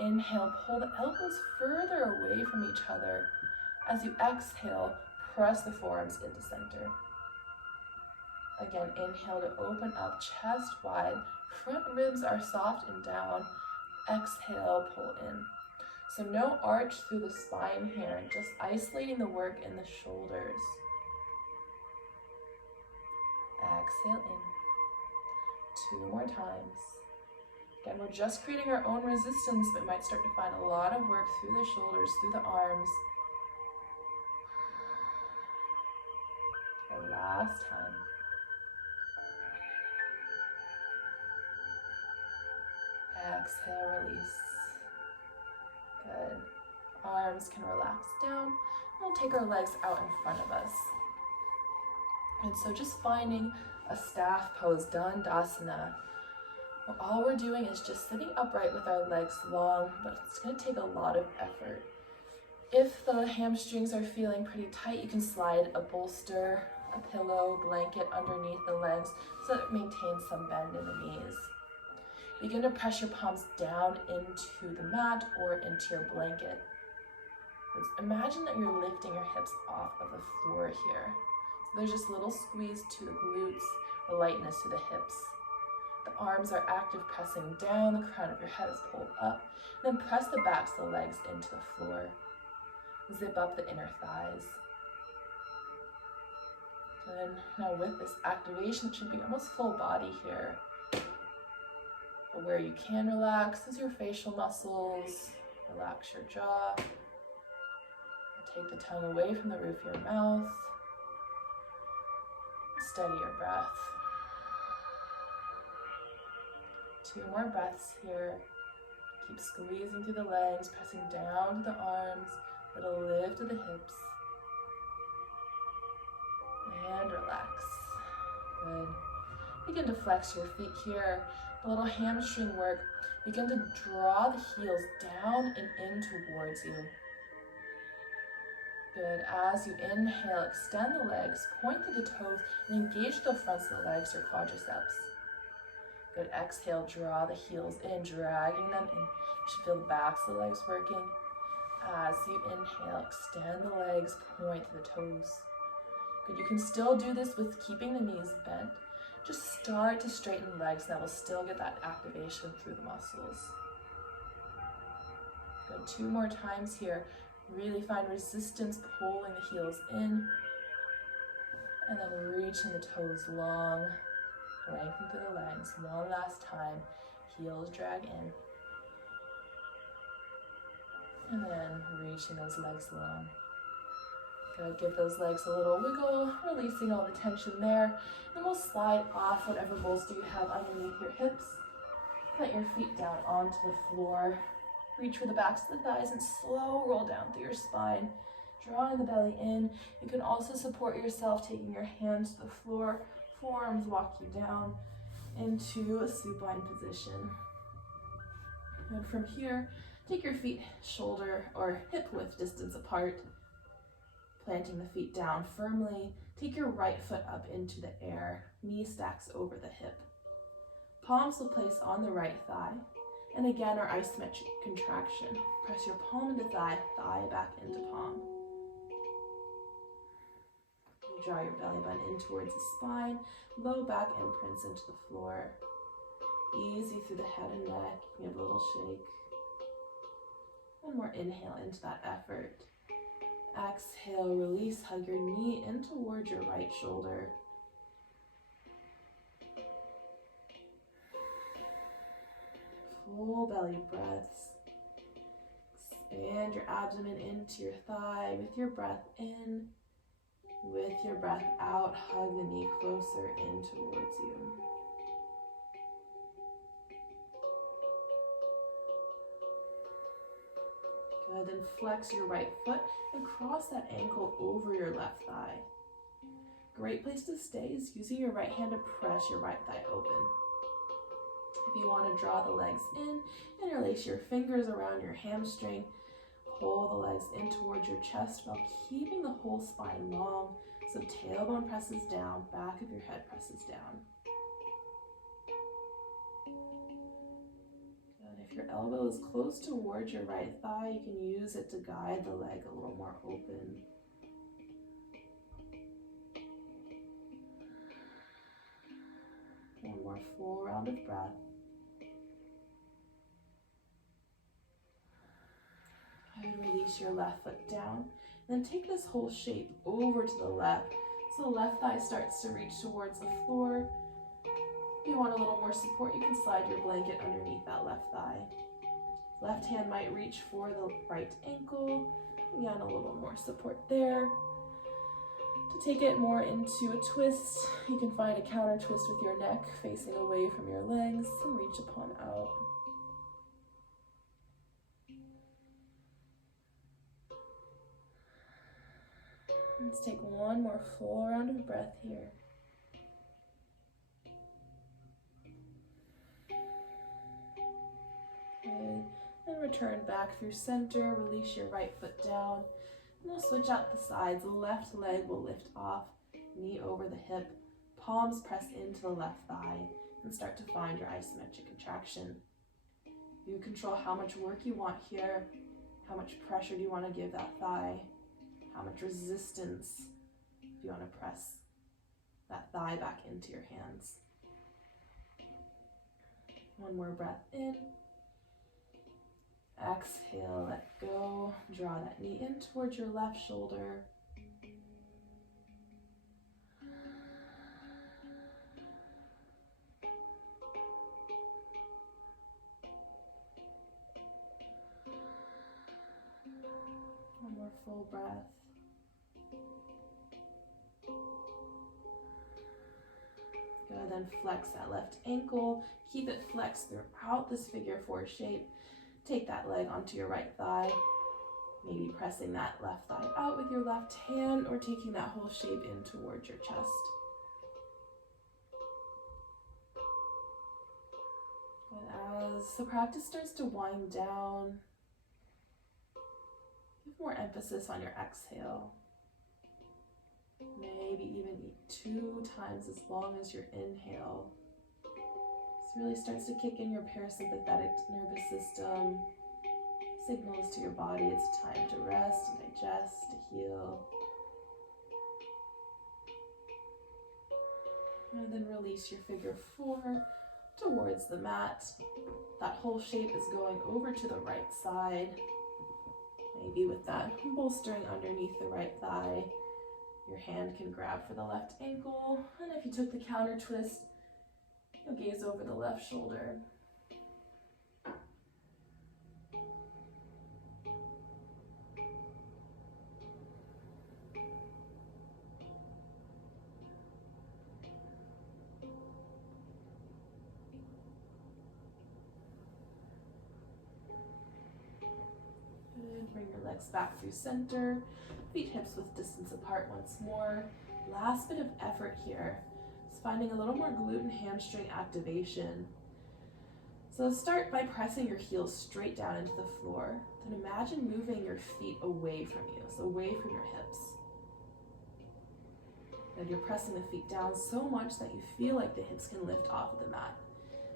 Inhale, pull the elbows further away from each other. As you exhale, press the forearms into center. Again, inhale to open up, chest wide. Front ribs are soft and down. Exhale, pull in. So no arch through the spine here, just isolating the work in the shoulders. Exhale in. 2 more times. Again, we're just creating our own resistance, but we might start to find a lot of work through the shoulders, through the arms. And last time. Exhale, release. Good. Arms can relax down. We'll take our legs out in front of us. And so just finding a staff pose, Dandasana. All we're doing is just sitting upright with our legs long, but it's going to take a lot of effort. If the hamstrings are feeling pretty tight, you can slide a bolster, a pillow, blanket underneath the legs so that it maintains some bend in the knees. Begin to press your palms down into the mat or into your blanket. Imagine that you're lifting your hips off of the floor here. So there's just a little squeeze to the glutes, a lightness to the hips. The arms are active, pressing down, the crown of your head is pulled up, then press the backs of the legs into the floor. Zip up the inner thighs. Good. Now with this activation, it should be almost full body here. But where you can relax is your facial muscles. Relax your jaw. Take the tongue away from the roof of your mouth. Steady your breath. 2 more breaths here. Keep squeezing through the legs, pressing down to the arms, little lift to the hips. And relax. Good. Begin to flex your feet here. A little hamstring work. Begin to draw the heels down and in towards you. Good. As you inhale, extend the legs, point to the toes, and engage the fronts of the legs or quadriceps. Good. Exhale, draw the heels in, dragging them in. You should feel the backs of the legs working. As you inhale, extend the legs, point to the toes. Good. You can still do this with keeping the knees bent. Just start to straighten the legs, and that will still get that activation through the muscles. Good. 2 more times here. Really find resistance pulling the heels in, and then reaching the toes long, lengthen through the legs. One last time, heels drag in, and then reaching those legs long. Good, give those legs a little wiggle, releasing all the tension there, and we'll slide off whatever bolster you have underneath your hips. Put your feet down onto the floor. Reach for the backs of the thighs and slow roll down through your spine, drawing the belly in. You can also support yourself, taking your hands to the floor, forearms walk you down into a supine position. And from here, take your feet shoulder or hip width distance apart, planting the feet down firmly. Take your right foot up into the air, knee stacks over the hip. Palms will place on the right thigh. And again, our isometric contraction. Press your palm into thigh, thigh back into palm. Draw your belly button in towards the spine, low back imprints into the floor. Easy through the head and neck, give a little shake. One more inhale into that effort. Exhale, release, hug your knee in towards your right shoulder. Full belly breaths. Expand your abdomen into your thigh with your breath in. With your breath out, hug the knee closer in towards you. Good, then flex your right foot and cross that ankle over your left thigh. Great place to stay is using your right hand to press your right thigh open. If you want to draw the legs in, interlace your fingers around your hamstring. Pull the legs in towards your chest while keeping the whole spine long. So tailbone presses down, back of your head presses down. Good. If If your elbow is close towards your right thigh, you can use it to guide the leg a little more open. One more full round of breath. And release your left foot down. Then take this whole shape over to the left. So the left thigh starts to reach towards the floor. If you want a little more support, you can slide your blanket underneath that left thigh. Left hand might reach for the right ankle. Again, a little more support there. To take it more into a twist, you can find a counter twist with your neck facing away from your legs and reach upon out. Let's take one more full round of breath here. Good. And return back through center. Release your right foot down. And we'll switch out the sides. The left leg will lift off, knee over the hip, palms press into the left thigh, and start to find your isometric contraction. You control how much work you want here. How much pressure do you want to give that thigh? How much resistance do you want to press that thigh back into your hands? One more breath in. Exhale, let go. Draw that knee in towards your left shoulder. One more full breath. Good, then flex that left ankle. Keep it flexed throughout this figure four shape. Take that leg onto your right thigh, maybe pressing that left thigh out with your left hand or taking that whole shape in towards your chest. And as the practice starts to wind down, give more emphasis on your exhale. Maybe even 2 times as long as your inhale. This really starts to kick in your parasympathetic nervous system. Signals to your body it's time to rest, to digest, to heal. And then release your figure four towards the mat. That whole shape is going over to the right side. Maybe with that bolstering underneath the right thigh. Your hand can grab for the left ankle. And if you took the counter twist, you'll gaze over the left shoulder. Good. Bring your legs back through center. Feet hips width distance apart once more. Last bit of effort here. Finding a little more glute and hamstring activation. So start by pressing your heels straight down into the floor. Then imagine moving your feet away from you, so away from your hips. And you're pressing the feet down so much that you feel like the hips can lift off of the mat.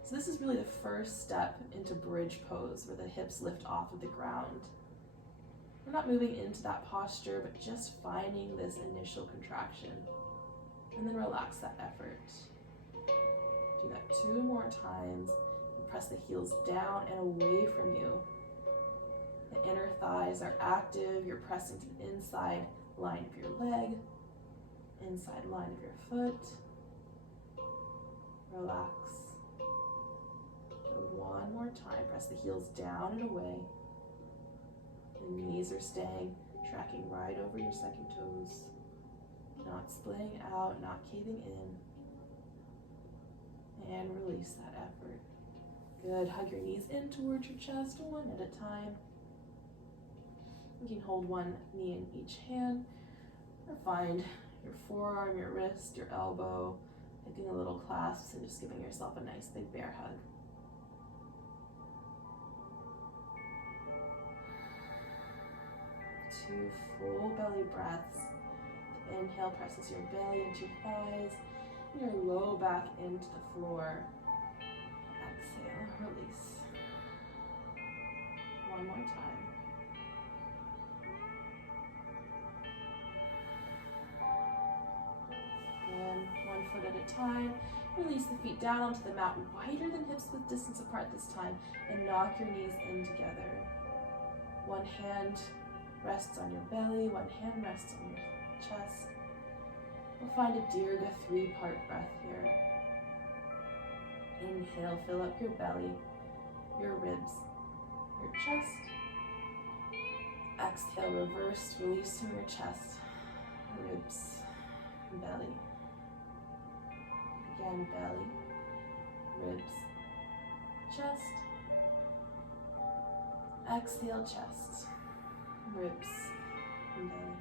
So this is really the first step into bridge pose, where the hips lift off of the ground. We're not moving into that posture, but just finding this initial contraction. And then relax that effort. Do that 2 more times. And press the heels down and away from you. The inner thighs are active. You're pressing to the inside line of your leg, inside line of your foot. Relax. Go 1 more time. Press the heels down and away. The knees are staying, tracking right over your second toes. Not splitting out, not caving in. And release that effort. Good. Hug your knees in towards your chest, 1 at a time. You can hold 1 knee in each hand, or find your forearm, your wrist, your elbow, making a little clasps and just giving yourself a nice big bear hug. 2 full belly breaths. Inhale presses your belly into your thighs, and your low back into the floor. Exhale, release. One more time. Again, 1 foot at a time. Release the feet down onto the mat, wider than hips width distance apart this time, and knock your knees in together. One hand rests on your belly, one hand rests on your chest. We'll find a Dirga 3-part breath here. Inhale, fill up your belly, your ribs, your chest. Exhale, reverse, release from your chest, ribs, belly. Again, belly, ribs, chest. Exhale, chest, ribs, and belly.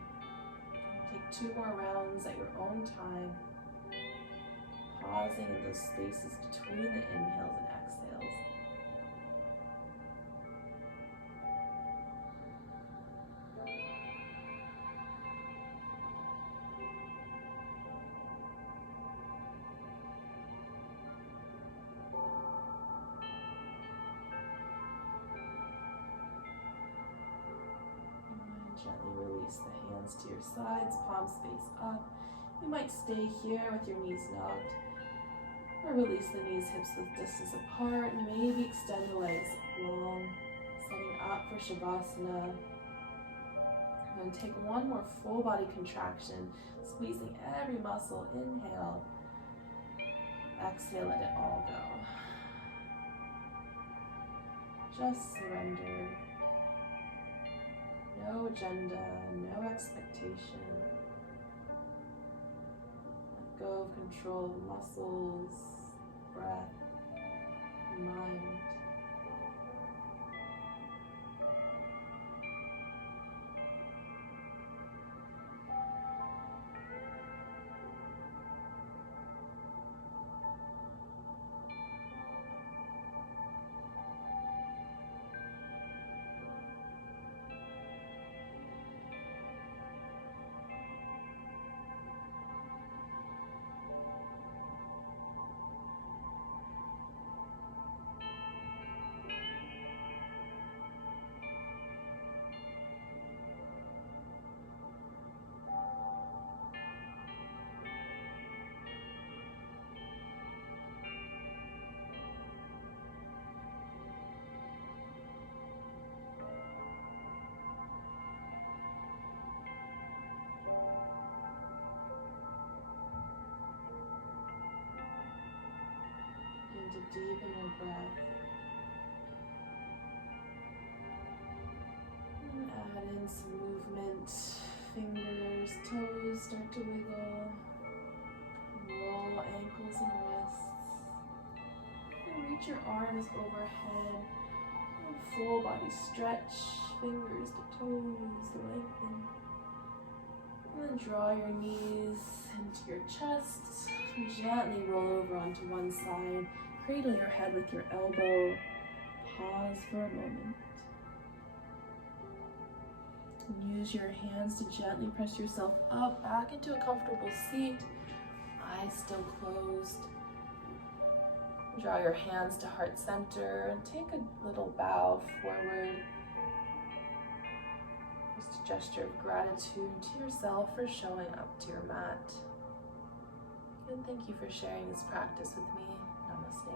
Take 2 more rounds at your own time, pausing in those spaces between the inhales and exhales. Gently release the hands to your sides, palms face up. You might stay here with your knees knocked, or release the knees hips width distance apart. Maybe extend the legs long, setting up for Shavasana. And then take 1 more full body contraction, squeezing every muscle. Inhale, exhale, let it all go. Just surrender. No agenda, no expectation. Let go of control of muscles, breath, mind. To deepen your breath. And add in some movement. Fingers, toes start to wiggle. Roll ankles and wrists. And reach your arms overhead. And full body stretch. Fingers to toes, lengthen. And then draw your knees into your chest. And gently roll over onto one side. Cradle your head with your elbow. Pause for a moment. And use your hands to gently press yourself up, back into a comfortable seat. Eyes still closed. Draw your hands to heart center and take a little bow forward. Just a gesture of gratitude to yourself for showing up to your mat. And thank you for sharing this practice with me. Namaste.